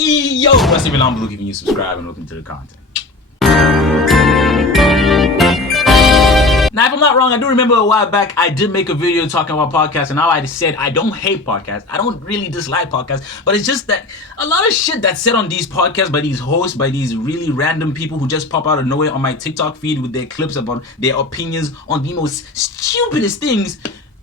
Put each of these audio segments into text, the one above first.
Yo, what's up, I'm Blue, giving you subscribe and welcome to the content. Now, if I'm not wrong, I do remember a while back I did make a video talking about podcasts, and now I said I don't hate podcasts. I don't really dislike podcasts, but it's just that a lot of shit that's said on these podcasts by these hosts, by these really random people who just pop out of nowhere on my TikTok feed with their clips about their opinions on the most stupidest things.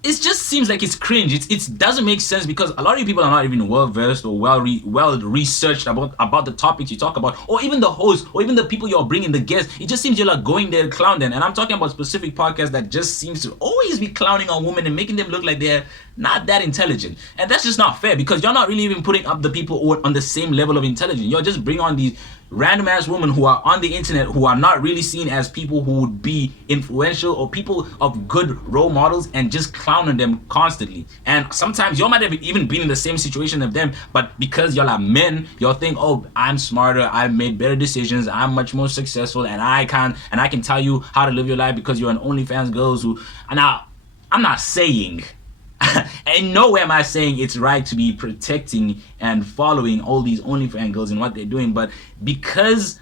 It just seems like it's cringe. It doesn't make sense because a lot of you people are not even well versed or well researched about the topics you talk about, or even the host, or even the people you're bringing, the guests. It just seems you're like going there to clown them. And I'm talking about specific podcasts that just seems to always be clowning on women and making them look like they're not that intelligent. And that's just not fair because you're not really even putting up the people who are on the same level of intelligence. You're just bringing on these random ass women who are on the internet who are not really seen as people who would be influential or people of good role models, and just clowning them constantly. And sometimes you might have even been in the same situation of them, but because you're like men, you'll think, oh, I'm smarter, I've made better decisions, I'm much more successful, and I can tell you how to live your life because you're an OnlyFans girls who. Now, I'm not saying and nowhere am I saying it's right to be protecting and following all these OnlyFans girls and what they're doing, but because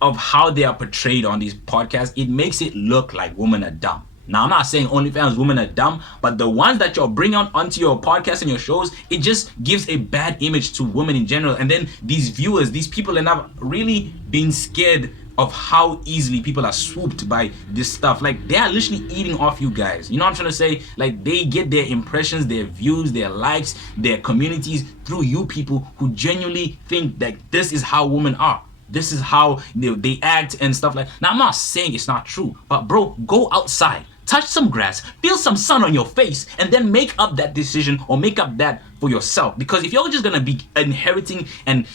of how they are portrayed on these podcasts, it makes it look like women are dumb. Now, I'm not saying OnlyFans women are dumb, but the ones that you're bringing onto your podcast and your shows, it just gives a bad image to women in general. And then these viewers, these people end up really being scared of how easily people are swooped by this stuff. Like, they are literally eating off you guys. You know what I'm trying to say? Like, they get their impressions, their views, their likes, their communities through you people who genuinely think that this is how women are. This is how they act and stuff like. Now, I'm not saying it's not true, but bro, go outside, touch some grass, feel some sun on your face, and then make up that decision or make up that for yourself. Because if you're just gonna be inheriting and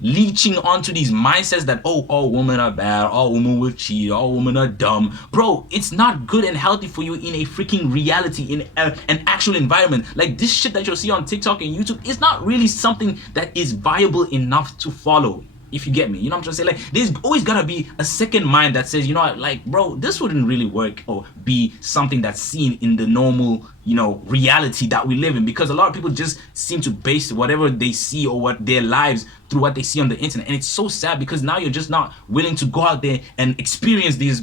leeching onto these mindsets that all women are bad, all women will cheat, all women are dumb, bro, it's not good and healthy for you in a freaking reality, in an actual environment. Like, this shit that you'll see on TikTok and YouTube is not really something that is viable enough to follow. If you get me, you know what I'm trying to say? Like, there's always gotta be a second mind that says, like, bro, this wouldn't really work or be something that's seen in the normal, reality that we live in. Because a lot of people just seem to base whatever they see or what their lives through what they see on the internet. And it's so sad because now you're just not willing to go out there and experience these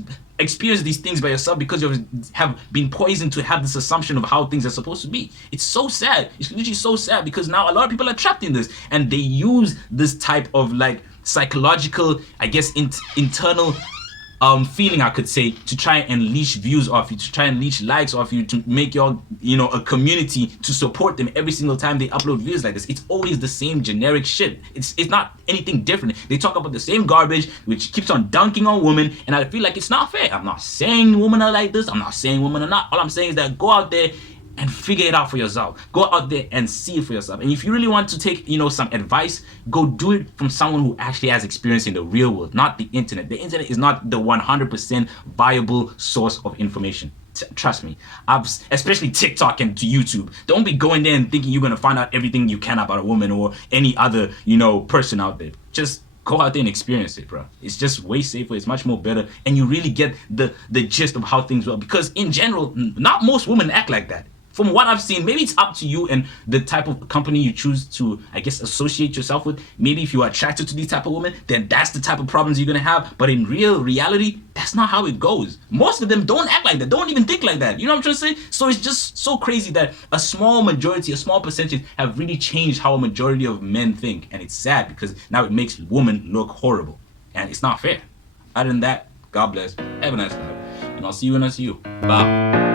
things by yourself because you have been poisoned to have this assumption of how things are supposed to be. It's so sad. It's literally so sad because now a lot of people are trapped in this, and they use this type of like psychological, I guess, internal feeling, I could say, to try and leash views off you, to try and leash likes off you, to make your a community to support them every single time they upload videos like this. It's always the same generic shit. It's not anything different. They talk about the same garbage which keeps on dunking on women, and I feel like it's not fair. I'm not saying women are like this, I'm not saying women are not. All I'm saying is that go out there and figure it out for yourself. Go out there and see it for yourself. And if you really want to take, some advice, go do it from someone who actually has experience in the real world, not the internet. The internet is not the 100% viable source of information. Trust me. Especially TikTok and to YouTube. Don't be going there and thinking you're gonna find out everything you can about a woman or any other, person out there. Just go out there and experience it, bro. It's just way safer. It's much more better, and you really get the gist of how things work. Because in general, not most women act like that. From what I've seen, maybe it's up to you and the type of company you choose to, I guess, associate yourself with. Maybe if you are attracted to these type of women, then that's the type of problems you're gonna have. But in reality, that's not how it goes. Most of them don't act like that, don't even think like that. You know what I'm trying to say? So it's just so crazy that a small majority, a small percentage have really changed how a majority of men think. And it's sad because now it makes women look horrible. And it's not fair. Other than that, God bless. Have a nice night. And I'll see you when I see you. Bye.